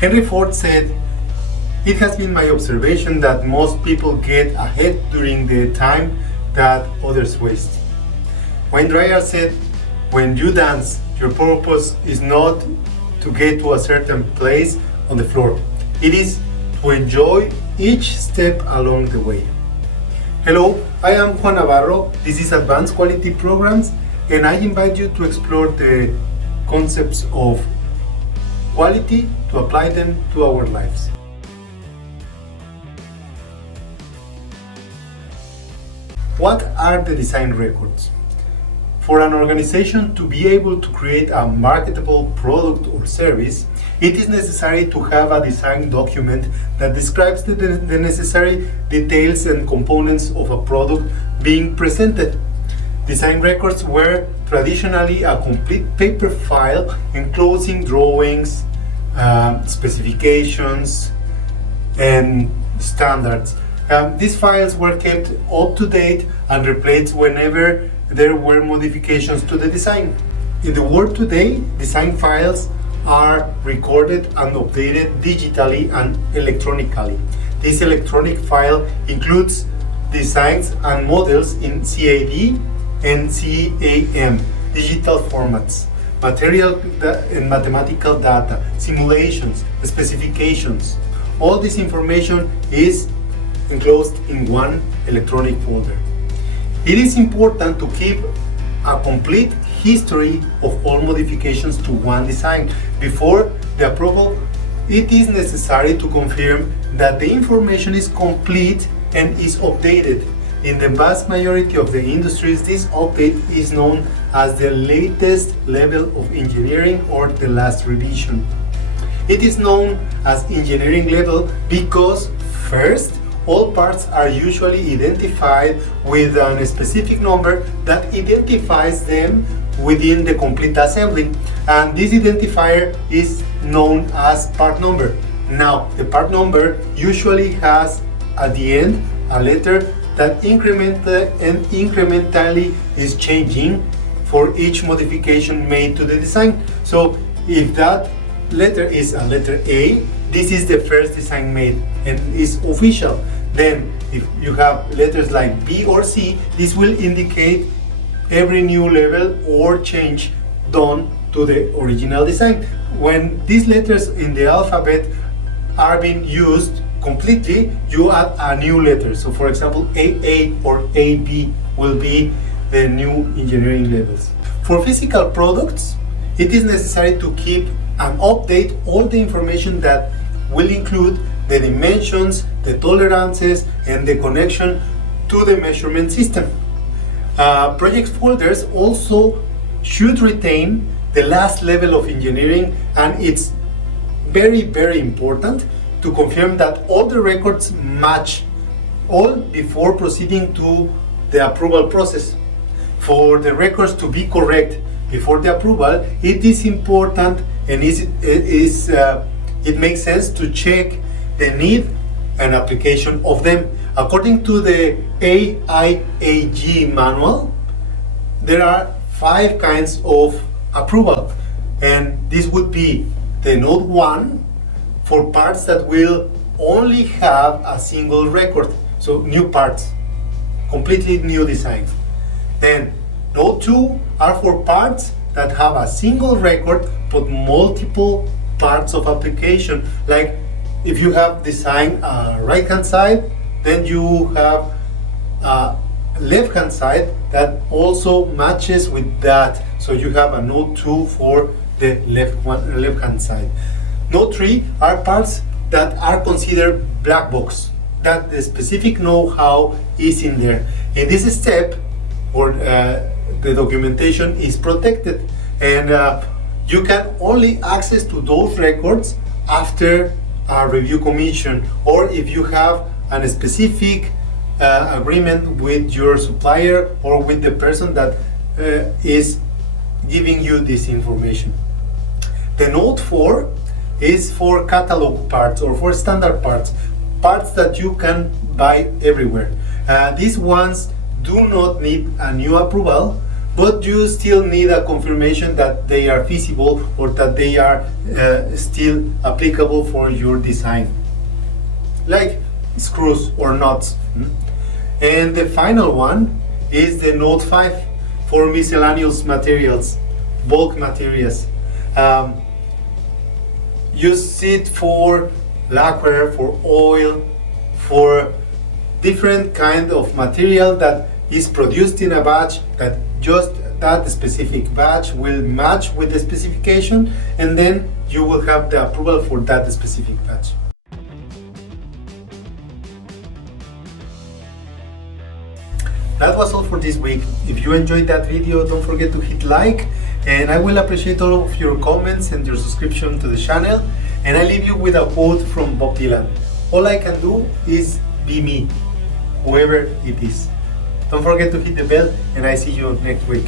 Henry Ford said, "It has been my observation that most people get ahead during the time that others waste." Wayne Dyer said, "When you dance, your purpose is not to get to a certain place on the floor. It is to enjoy each step along the way." Hello, I am Juan Navarro. This is Advanced Quality Programs, and I invite you to explore the concepts of quality to apply them to our lives. What are the design records? For an organization to be able to create a marketable product or service, it is necessary to have a design document that describes the necessary details and components of a product being presented. Design records were traditionally a complete paper file enclosing drawings, specifications, and standards. These files were kept up to date and replaced whenever there were modifications to the design. In the world today, design files are recorded and updated digitally and electronically. This electronic file includes designs and models in CAD and CAM, digital formats, material and mathematical data, simulations, specifications. All this information is enclosed in one electronic folder. It is important to keep a complete history of all modifications to one design. Before the approval, it is necessary to confirm that the information is complete and is updated. In the vast majority of the industries, this update is known as the latest level of engineering or the last revision. It is known as engineering level because, first, all parts are usually identified with a specific number that identifies them within the complete assembly, and this identifier is known as part number. Now, the part number usually has at the end a letter that incrementally is changing for each modification made to the design. So if that letter is a letter A, this is the first design made and is official. Then if you have letters like B or C, this will indicate every new level or change done to the original design. When these letters in the alphabet are being used completely, you add a new letter. So for example, AA or AB will be the new engineering levels. For physical products, it is necessary to keep and update all the information that will include the dimensions, the tolerances, and the connection to the measurement system. Project folders also should retain the last level of engineering, and it's very, very important to confirm that all the records match all before proceeding to the approval process. For the records to be correct before the approval, it is important and it makes sense to check the need and application of them. According to the AIAG manual, there are 5 kinds of approval, and this would be the Node 1 for parts that will only have a single record, so new parts, completely new design. Then Node 2 are for parts that have a single record but multiple parts of application, like if you have designed a right hand side, then you have a left hand side that also matches with that, so you have a Node 2 for the left hand side. Node 3 are parts that are considered black box, that the specific know-how is in there. In this step, or the documentation is protected, and you can only access to those records after a review commission, or if you have a specific agreement with your supplier or with the person that is giving you this information. The Node 4 is for catalog parts or for standard parts, parts that you can buy everywhere. These ones do not need a new approval. but you still need a confirmation that they are feasible or that they are still applicable for your design, like screws or nuts. And the final one is the Note 5 for miscellaneous materials, bulk materials. Use it for lacquer, for oil, for different kind of material that is produced in a batch, that just that specific batch will match with the specification, and then you will have the approval for that specific batch. That was all for this week. If you enjoyed that video, don't forget to hit like, and I will appreciate all of your comments and your subscription to the channel. And I leave you with a quote from Bob Dylan: all I can do is be me, whoever it is. Don't forget to hit the bell, and I see you next week.